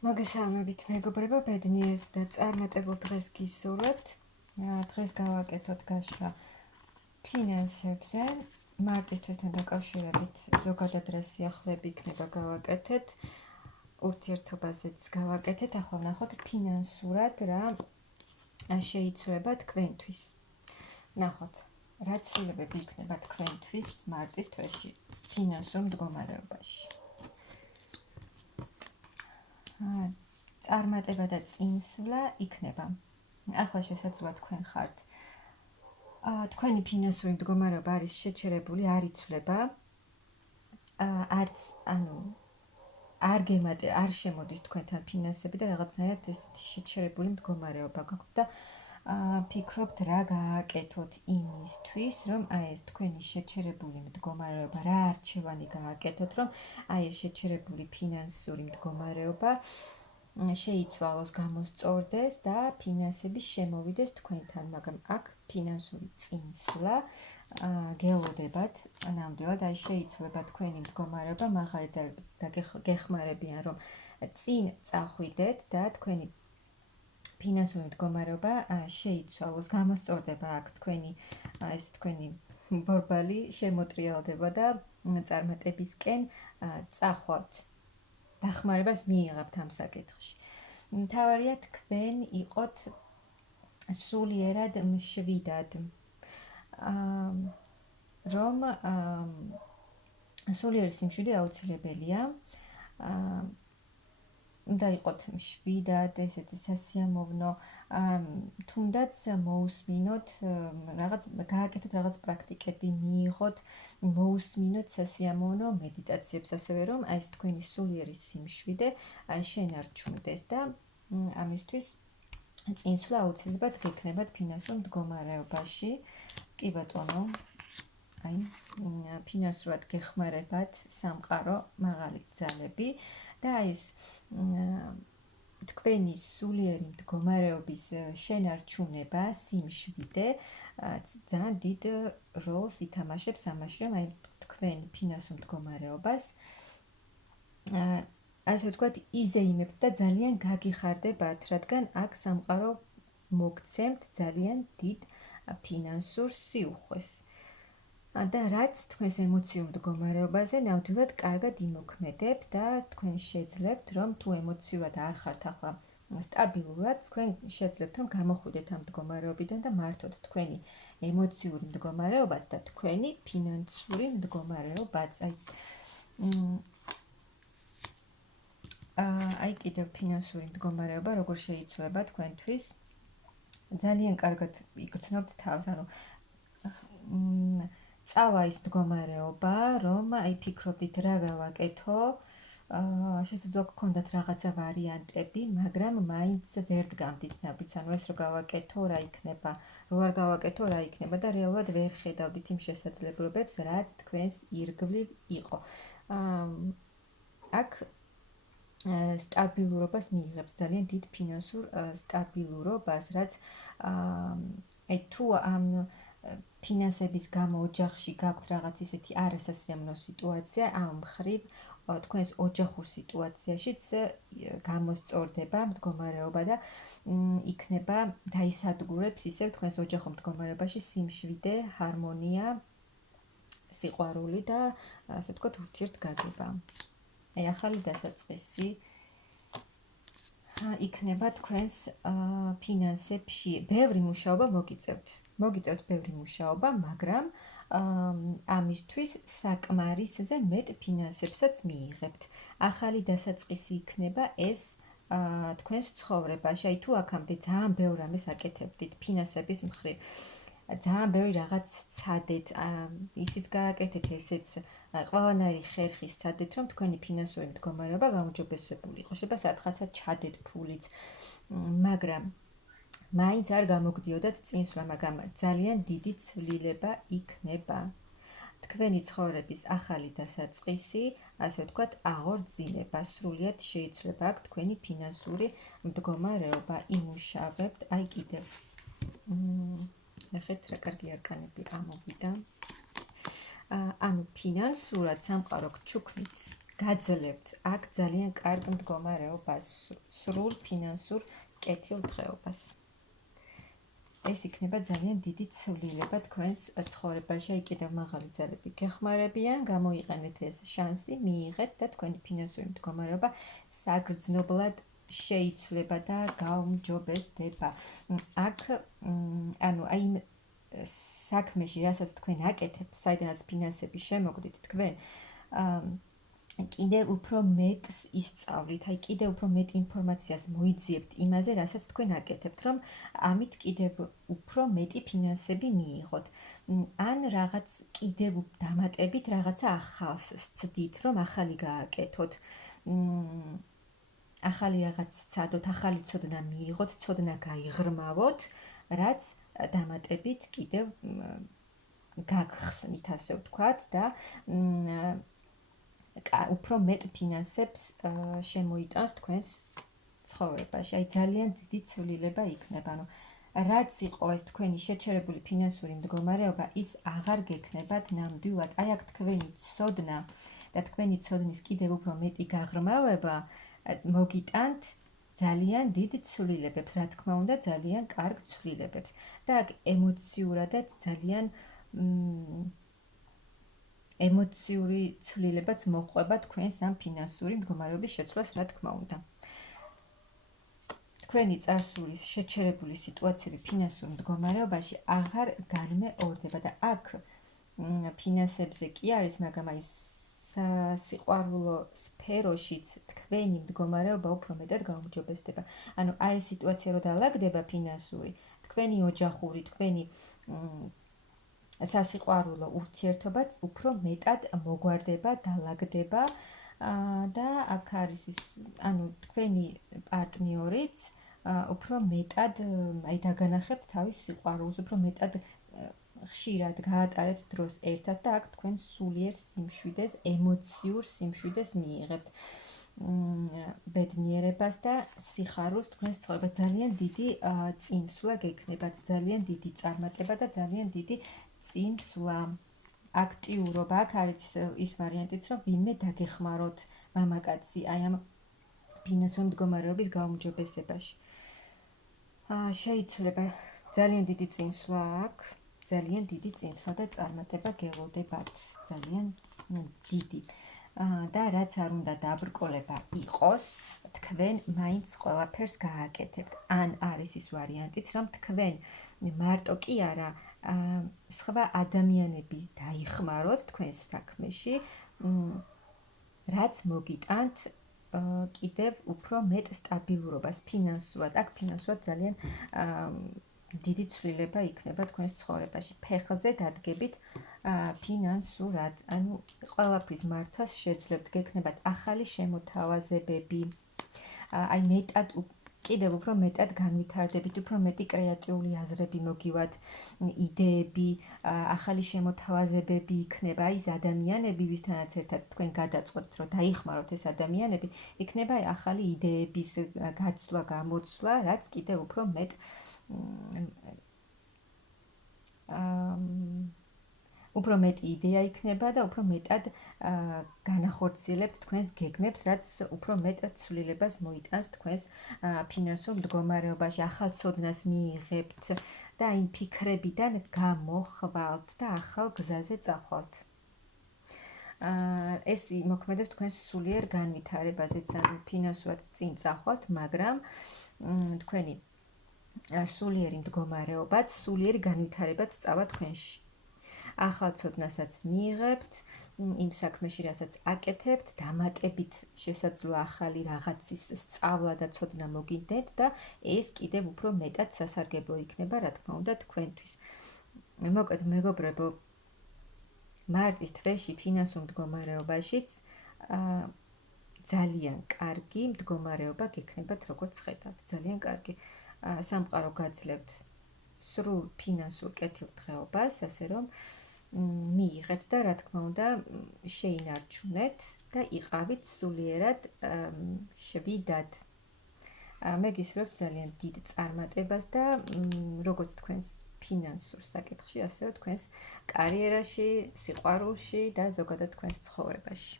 მოგესალმებით მეგობრებო, ბედნიერ და წარმატებულ დღეს გისურვებთ. დღეს გავაკეთოთ გაშლა ფინანსებზე. მარტის თვესთან დაკავშირებით ზოგადად რა სიახლეები იქნება გავაკეთეთ. ურთიერთობაზეც გავაკეთეთ. ახლა ვნახოთ ფინანსურად რა შეიძლება თქვენთვის. ნახოთ, რა ცვლილებები იქნება თქვენთვის მარტის თვეში ფინანსურ მდგომარეობაში. წარმატება და წინსვლა იქნება. ახლა შესაძლოა თქვენ ხართ. თქვენი ფინანსური მდგომარეობა არის შეჩერებული, არ იცვლება. არ შემოდის თქვენთან ფინანსები და რაღაცნაირად ესეთი შეჩერებული მდგომარეობა გაქვთ და ფიქრობთ რა გააკეთოთ იმისთვის, რომ ეს თქვენი შეჩერებული მდგომარეობა, რა არჩევანი გააკეთოთ, რომ ეს შეჩერებული ფინანსური მდგომარეობა შეიცვალოს, გამოსწორდეს და ფინანსები შემოვიდეს თქვენთან, მაგრამ აქ ფინანსური წინსვლა გელოდებათ ნამდვილად, შეიცვლება თქვენი მდგომარეობა, მაღალი და გეხმარებიან, რომ წინ წახვიდეთ და თქვენი ფინანსური მდგომარეობა შეიცვალოს, გამოსწორდება აქ თქვენი ბორბალი შემოტრიალდება და წარმატებისკენ წახვალთ. დახმარებას მიიღებთ ამ საკითხში. მთავარია თქვენ იყოთ სულიერად მშვიდად. რომ სულიერი სიმშვიდე აუცილებელია. უნდა იყოთ მშვიდად, ესეთი სასიამოვნო, თუნდაც მოусმინოთ გააკეთოთ რაღაც პრაქტიკები, მიიღოთ, მოусმინოთ სასიამოვნო მედიტაციებს, ასევე რომ ეს თქვენი სულიერი სიმშვიდე შენარჩუნდეს და ამისთვის წინსვლა აუცილებლად გექნებათ ფინანსურ მდგომარეობაში. კი ბატონო, ფინანსურად გეხმარებათ სამყარო მაღალი ძალები და ეს თქვენი სულიერი მდგომარეობის შენარჩუნება, სიმშვიდე ძალიან დიდ როლს ითამაშებს ამაში, რომ თქვენ ფინანსურ მდგომარეობას ასე ვთქვათ, იზეიმებთ და ძალიან გაგიხარდებათ, რადგან აქ სამყარო მოგცემთ ძალიან დიდ ფინანსურ სიუხვეს. და რაც თქვენს ემოციურ მდგომარეობაზე ნამდვილად კარგად იმოქმედებს და თქვენ შეძლებთ, რომ თუ ემოციურად არ ხართ ახლა სტაბილურად, თქვენ შეძლებთ, რომ გამოხვიდეთ ამ მდგომარეობიდან და მართოთ თქვენი ემოციური მდგომარეობაც და თქვენი ფინანსური მდგომარეობაც. კიდევ ფინანსური მდგომარეობა როგორ შეიცვლება თქვენთვის. ძალიან კარგად იგრძნობთ თავს, წავა ის მდგომარეობა, რომ ფიქრობდით რა გავაკეთო, შესაძლოა გქონდათ რაღაცა ვარიანტები, მაგრამ მაინც ვერ დგამდით ნაბიჯს, ეს რო გავაკეთო, რა იქნება, რო არ გავაკეთო, რა იქნება და რეალურად ვერ ხედავდით იმ შესაძლებლობებს, რაც თქვენს ირგვლივ იყო. აქ სტაბილურობას მიიღებთ, ძალიან დიდ ფინანსურ სტაბილურობას, რაც თუ ამ ფინანსების გამო ოჯახში გაქვთ რაღაც ისეთი არასასიამოვნო სიტუაცია, ამ მხრივ თქვენს ოჯახურ სიტუაციაშიც გამოსწორდება მდგომარეობა და იქნება დაისადგურებს ისევ თქვენს ოჯახურ მდგომარეობაში სიმშვიდე, ჰარმონია, სიყვარული და ასე ვთქვათ ურთიერთგაგება. ახალი დასაწყისი იქნება თქვენს ფინანსებში. ბევრი მუშაობა მოგიწევთ ბევრი მუშაობა, მაგრამ ამისთვის საკმარისზე მეტ ფინანსებსაც მიიღებთ. ახალი დასაწყისი იქნება ეს თქვენს ცხოვრებაში. თუ აქამდე ძალიან ბევრ რამეს აკეთებდით ფინანსების მხრივ. ძალიან ბევრი რაღაც ცადეთ, ისიც გააკეთეთ, ესეც ყველანაირი ხერხი სცადეთ, რომ თქვენი ფინანსური მდგომარეობა გაუმჯობესებული იყო. შეიძლება სადღაცა ჩადეთ ფულიც, მაგრამ მაინც არ გამოგდიოდათ წინსვლა, მაგრამ ძალიან დიდი ცვლილება იქნება. თქვენი ცხოვრების ახალი დასაწყისი, ასე ვთქვათ, აღორძინება, სრულიად შეიცვლება აქ თქვენი ფინანსური მდგომარეობა. იმუშავებთ, კიდევ ნახეთ რა კარგი არკანები ამოვიდა. ფინანსურად სამყარო გჩუქნით გაძლევთ აქ ძალიან კარგ მდგომარეობას, სრულ ფინანსურ კეთილდღეობას. ეს იქნება ძალიან დიდი ცვლილება თქვენს ცხოვრებაში, აი კიდევ მაღალი ძალები გეხმარებიან, გამოიყენეთ ეს შანსი, მიიღეთ და თქვენი ფინანსური მდგომარეობა საგრძნობლად შეიცვლება და გაუმჯობესდება. აქ ანუ აი იმ საქმეში, რასაც თქვენ აკეთებთ, საიდანაც ფინანსები შემოგდით თქვენ, კიდევ უფრო მეტს ისწავლით, აი კიდევ უფრო მეტ ინფორმაციას მოიძიებთ იმაზე, რასაც თქვენ აკეთებთ, რომ ამით კიდევ უფრო მეტი ფინანსები მიიღოთ. ან რაღაც კიდევ დამატებით რაღაცა ახალს სცდით, რომ ახალი გააკეთოთ. ახალი რაღაც სცადოთ, ახალი ცოდნა მიიღოთ, ცოდნა გაიღრმავოთ, რაც დამატებით კიდევ გაგხსნით, ასე ვთქვათ და უფრო მეტ ფინანსებს შემოიტანს თქვენს ცხოვრებაში. აი ძალიან დიდი ცვლილება იქნება. ანუ რაც იყო ეს თქვენი შეჩერებული ფინანსური მდგომარეობა, ის აღარ გექნებათ ნამდვილად. აი აქ თქვენი ცოდნა და თქვენი ცოდნის კიდევ უფრო მეტი გაღრმავება მოგიტანთ ძალიან დიდ ცვლილებებს, რა თქმა უნდა, ძალიან კარგ ცვლილებებს. და აქ ემოციურადაც ძალიან ემოციური ცვლილებაც მოჰყვება თქვენს ამ ფინანსური მდგომარეობის შეცვლას, რა თქმა უნდა. თქვენი წარსულის შეჩერებული სიტუაციები ფინანსურ მდგომარეობაში აღარ განმეორდება და აქ ფინანსებზე კი არის, მაგრამ აი სიყვარულო სფეროშიც თქვენი მდგომარეობა უფრო მეტად გაუმჯობესდება. ანუ აი ეს სიტუაცია რო დაალაგდება ფინანსური, თქვენი ოჯახური, თქვენი სასიყვარულო ურთიერთობაც უფრო მეტად მოგვარდება, დაალაგდება და აქ არის ის, ანუ თქვენი პარტნიორიც უფრო მეტად აი დაგანახებთ თავის სიყვარულს, უფრო მეტად ხშირად გაატარებთ დროს ერთად და აქ თქვენ სულიერ სიმშვიდეს, ემოციურ სიმშვიდეს მიიღებთ. ბედნიერებას და სიხარულს თქვენს ცხოვრებაში ძალიან დიდი წინსვლა გექნებათ, ძალიან დიდი წარმატება და ძალიან დიდი წინსვლა, აქტიურობა. აქ არის ის ვარიანტიც, რომ ვინმე დაგეხმაროთ მამაკაცი აი ამ ფინანსური მდგომარეობის გაუმჯობესებაში. შეიცვლება ძალიან დიდი წინსვლა აქვს, ძალიან დიდი წინსვლა და წარმატება გელოდებათ, ძალიან დიდი. და რაც არ უნდა დაბრკოლება იყოს, თქვენ მაინც ყველაფერს გააკეთებთ. ან არის ის ვარიანტიც, რომ თქვენ მარტო კი არა, სხვა ადამიანები დაიხმაროთ თქვენს საქმეში, რაც მოგიტანთ კიდევ უფრო მეტ სტაბილურობას ფინანსურად. აქ ფინანსურად ძალიან დიდი ცვლილება იქნება თქვენს ცხოვრებაში. ფეხზე დადგებით ფინანსურად, ანუ ყველაფრის მართვას შეძლებთ, გექნებათ ახალი შემოთავაზებები, აი მეტად კიდევ უფრო მეტად განვითარდებით, უფრო მეტი კრეატიული აზრები მოგივათ, იდეები, ახალი შემოთავაზებები იქნება. აი ეს ადამიანები, ვისთანაც ერთად თქვენ გადაწყვეტთ, რომ დაიხმაროთ ეს ადამიანები, იქნება ახალი იდეების გაცვლა, გამოცვლა, რაც კიდევ უფრო მეტ უფრო მეტი იდეა იქნება და უფრო მეტად განახორციელებთ თქვენს გეგმებს, რაც უფრო მეტ ცვლილებას მოიტანს თქვენს ფინანსურ მდგომარეობაში, ახალ ცოდნას მიიღებთ და იმ ფიქრებიდან გამოხვალთ და ახალ გზაზე წახვალთ. ეს მოქმედებს თქვენს სულიერ განვითარებაზეც, ანუ ფინანსურად წინ წახვალთ, მაგრამ თქვენი სულიერი მდგომარეობაც, სულიერი განვითარებაც წავა თქვენში. ახალ ცოდნასაც მიიღებთ, იმ საქმეში, რასაც აკეთებთ, დამატებით შესაძლოა ახალი რაღაცის სწავლა და ცოდნა მოგინდეთ და ეს კიდევ უფრო მეტად სასარგებლო იქნება, რა თქმა უნდა, თქვენთვის. მოკლედ, მეგობრებო, მარტის თვეში ფინანსურ მდგომარეობაშიც ძალიან კარგი მდგომარეობა გექნებათ, როგორც ხედავთ, ძალიან კარგი. სამყარო გაძლევთ სრულ ფინანსურ კეთილდღეობას, ასე რომ მიიღეთ და რა თქმა უნდა შეინარჩუნეთ და იყავით სულიერად შვიდად. მე გისურვებთ ძალიან დიდ წარმატებას და როგორც თქვენს ფინანსურ საკითხში, ასევე თქვენს კარიერაში, სიყვარულში და ზოგადად თქვენს ცხოვრებაში.